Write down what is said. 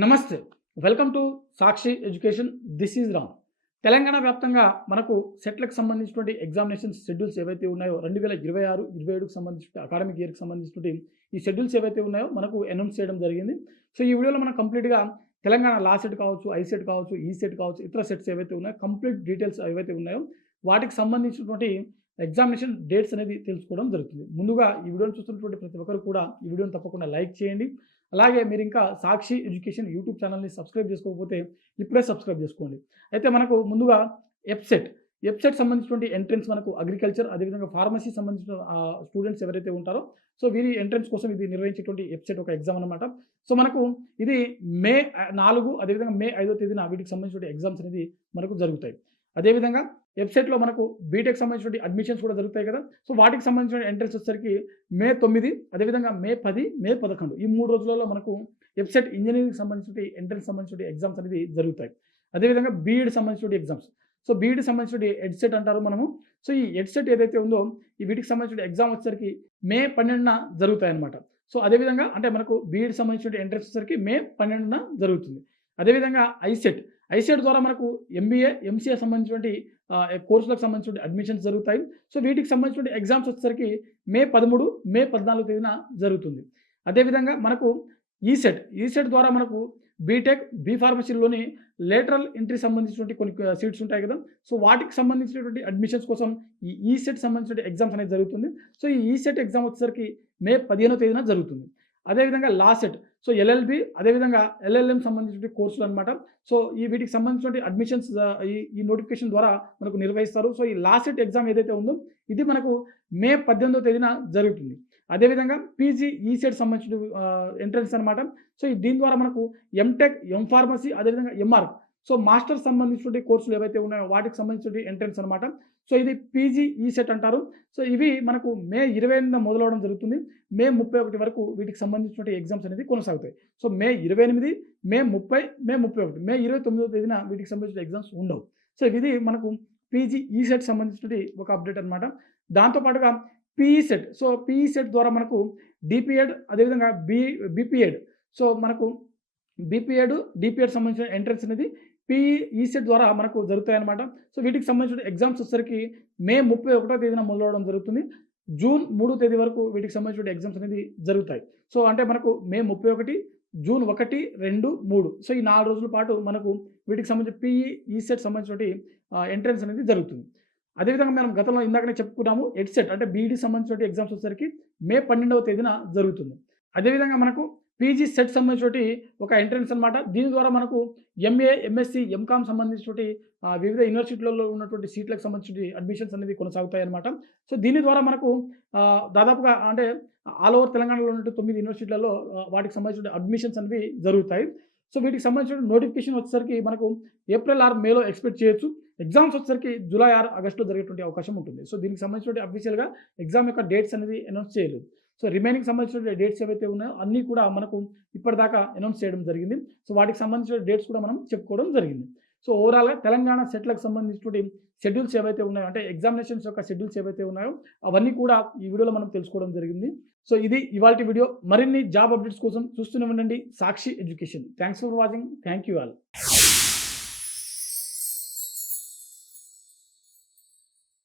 నమస్తే. Welcome to Sakshi education. This is Ram. Telangana వ్యాప్తంగా మనకు సెట్‌లకు సంబంధించినటువంటి ఎగ్జామినేషన్స్ షెడ్యూల్స్ ఏవైతే ఉన్నాయో 2026, 27కి సంబంధించి అకాడమిక్ ఇయర్‌కి సంబంధించినటువంటి ఈ షెడ్యూల్స్ ఏవైతే ఉన్నాయో మనకు అనౌన్స్ చేయడం జరిగింది. సో, ఈ వీడియోలో మనం కంప్లీట్‌గా తెలంగాణ లా సెట్ కావచ్చు, ఐసెట్ కావచ్చు, ఈసెట్ కావచ్చు, ఇతర సెట్స్ ఏవైతే ఉన్నాయో కంప్లీట్ డీటెయిల్స్ ఏవైతే ఉన్నాయో వాటికి సంబంధించినటువంటి ఎగ్జామినేషన్ డేట్స్ అనేది తెలుసుకోవడం జరుగుతుంది. ముందుగా ఈ వీడియోని చూస్తున్నటువంటి ప్రతి ఒక్కరు కూడా ఈ వీడియోని తప్పకుండా లైక్ చేయండి. అలాగే మీరింకా సాక్షి ఎడ్యుకేషన్ యూట్యూబ్ ఛానల్‌ని సబ్స్క్రైబ్ చేసుకోకపోతే ఇప్పుడే సబ్స్క్రైబ్ చేసుకోండి. అయితే మనకు ముందుగా ఎఫ్‌సెట్, ఎఫ్‌సెట్ సంబంధించినటువంటి ఎంట్రన్స్ మనకు అగ్రికల్చర్ అదేవిధంగా ఫార్మసీ సంబంధించిన స్టూడెంట్స్ ఎవరైతే ఉంటారో సో వీరి ఎంట్రన్స్ కోసం ఇది నిర్వహించేటువంటి ఎఫ్‌సెట్ ఒక ఎగ్జామ్ అనమాట. సో మనకు ఇది మే 4 అదేవిధంగా మే 5వ తేదీన వీటికి సంబంధించిన ఎగ్జామ్స్ అనేది మనకు జరుగుతాయి. అదేవిధంగా వెబ్‌సైట్‌లో మనకు బీటెక్ సంబంధించిన అడ్మిషన్స్ కూడా జరుగుతాయి కదా! సో వాటికి సంబంధించిన ఎంట్రన్స్ వచ్చేసరికి మే 9 అదేవిధంగా మే 10, మే 11 ఈ 3 రోజులలో మనకు వెబ్‌సైట్ ఇంజినీరింగ్‌కి సంబంధించిన ఎంట్రన్స్ సంబంధించిన ఎగ్జామ్స్ అనేది జరుగుతాయి. అదేవిధంగా బీఈడీ సంబంధించిన ఎగ్జామ్స్. సో బీఈడీ సంబంధించిన ఎడ్సెట్ అంటారు మనము. సో ఈ ఎడ్సెట్ ఏదైతే ఉందో ఈ వీటికి సంబంధించిన ఎగ్జామ్ వచ్చేసరికి మే 12న జరుగుతాయన్నమాట. సో అదేవిధంగా అంటే మనకు బీఈడీ సంబంధించిన ఎంట్రన్స్ వచ్చేసరికి మే 12న జరుగుతుంది. అదేవిధంగా ఐసెట్, ఐసెట్ ద్వారా మనకు ఎంబీఏ, ఎంసీఏ సంబంధించినటువంటి కోర్సులకు సంబంధించిన అడ్మిషన్స్ జరుగుతాయి. సో వీటికి సంబంధించిన ఎగ్జామ్స్ వచ్చేసరికి మే 13, మే 14 తేదీన జరుగుతుంది. అదేవిధంగా మనకు ఈసెట్, ఈసెట్ ద్వారా మనకు బీటెక్, బీ ఫార్మసీలోని లేటరల్ ఎంట్రీ సంబంధించినటువంటి కొన్ని సీట్స్ ఉంటాయి కదా! సో వాటికి సంబంధించినటువంటి అడ్మిషన్స్ కోసం ఈ ఈసెట్ సంబంధించిన ఎగ్జామ్స్ అనేది జరుగుతుంది. సో ఈ ఈసెట్ ఎగ్జామ్ వచ్చేసరికి మే 15వ తేదీన జరుగుతుంది. అదేవిధంగా లా సెట్, సో ఎల్ఎల్బి అదేవిధంగా ఎల్ఎల్ఎం సంబంధించిన కోర్సులు అనమాట. సో వీటికి సంబంధించిన అడ్మిషన్స్ ఈ నోటిఫికేషన్ ద్వారా మనకు నిర్వహిస్తారు. సో ఈ లా సెట్ ఎగ్జామ్ ఏదైతే ఉందో ఇది మనకు మే 18వ తేదీన జరుగుతుంది. అదేవిధంగా పీజీ ఈసెట్ సంబంధించిన ఎంట్రన్స్ అనమాట. సో దీని ద్వారా మనకు ఎంటెక్, ఎంఫార్మసీ అదేవిధంగా ఎంఆర్ సో మాస్టర్స్ సంబంధించిన కోర్సులు ఏవైతే ఉన్నాయో వాటికి సంబంధించిన ఎంట్రన్స్ అనమాట. సో ఇది పీజీ ఈసెట్ అంటారు. సో ఇవి మనకు మే 28న మొదలవడం జరుగుతుంది. మే 31 వరకు వీటికి సంబంధించిన ఎగ్జామ్స్ అనేది కొనసాగుతాయి. సో మే 28, మే 30, మే 31, మే 29వ తేదీన వీటికి సంబంధించిన ఎగ్జామ్స్ ఉండవు. సో ఇది మనకు పీజీ ఈసెట్ సంబంధించిన ఒక అప్డేట్ అనమాట. దాంతో పాటుగా PE set, so PE set ద్వారా మనకు డీపీఎడ్ అదేవిధంగా బీపీఎడ్ సో మనకు బీపీఎడ్, డీపీఎడ్ సంబంధించిన ఎంట్రన్స్ అనేది పీఈ ఈసెట్ ద్వారా మనకు జరుగుతాయన్నమాట. సో వీటికి సంబంధించిన ఎగ్జామ్స్ వచ్చేసరికి మే 31వ తేదీన మొదలవడం జరుగుతుంది. జూన్ 3వ తేదీ వరకు వీటికి సంబంధించిన ఎగ్జామ్స్ అనేది జరుగుతాయి. సో అంటే మనకు మే 31, జూన్ 1, 2, 3 సో ఈ 4 రోజుల పాటు మనకు వీటికి సంబంధించిన పీఈ ఈసెట్ సంబంధించిన ఎంట్రన్స్ అనేది జరుగుతుంది. అదేవిధంగా మనం గతంలో ఇందాకనే చెప్పుకున్నాము ఎడ్సెట్ అంటే బీఈడీ సంబంధించిన ఎగ్జామ్స్ వచ్చేసరికి మే 12వ తేదీన జరుగుతుంది. అదేవిధంగా మనకు పీజీ సెట్ సంబంధించినటువంటి ఒక ఎంట్రన్స్ అనమాట. దీని ద్వారా మనకు ఎంఏ, ఎంఎస్సీ, ఎంకామ్ సంబంధించినటువంటి వివిధ యూనివర్సిటీలలో ఉన్నటువంటి సీట్లకు సంబంధించిన అడ్మిషన్స్ అనేది కొనసాగుతాయన్నమాట. సో దీని ద్వారా మనకు దాదాపుగా అంటే ఆల్ ఓవర్ తెలంగాణలో ఉన్నటువంటి 9 యూనివర్సిటీలలో వాటికి సంబంధించిన అడ్మిషన్స్ అనేవి జరుగుతాయి. సో వీటికి సంబంధించిన నోటిఫికేషన్ వచ్చేసరికి మనకు ఏప్రిల్ ఆర్ మేలో ఎక్స్‌పెక్ట్ చేయొచ్చు. ఎగ్జామ్స్ వచ్చేసరికి జూలై ఆర్ ఆగస్ట్‌లో జరిగేటువంటి అవకాశం ఉంటుంది. సో దీనికి సంబంధించిన అఫీషియల్‌గా ఎగ్జామ్ యొక్క డేట్స్ అనేది అనౌన్స్ చేయలేదు. సో రిమైనింగ్ సంబంధించిన డేట్స్ ఏవైతే ఉన్నాయో అన్నీ కూడా మనకు ఇప్పటిదాకా అనౌన్స్ చేయడం జరిగింది. సో వాటికి సంబంధించిన డేట్స్ కూడా మనం చెప్పుకోవడం జరిగింది. సో ఓవరాల్‌గా తెలంగాణ సెట్‌లకు సంబంధించినటువంటి షెడ్యూల్స్ ఏవైతే ఉన్నాయో అంటే ఎగ్జామినేషన్స్ యొక్క షెడ్యూల్స్ ఏవైతే ఉన్నాయో అవన్నీ కూడా ఈ వీడియోలో మనం తెలుసుకోవడం జరిగింది. సో ఇది ఇవాల్టి వీడియో. మరిన్ని జాబ్ అప్డేట్స్ కోసం చూస్తూనే ఉండండి Sakshi education. Thanks for watching. Thank you all.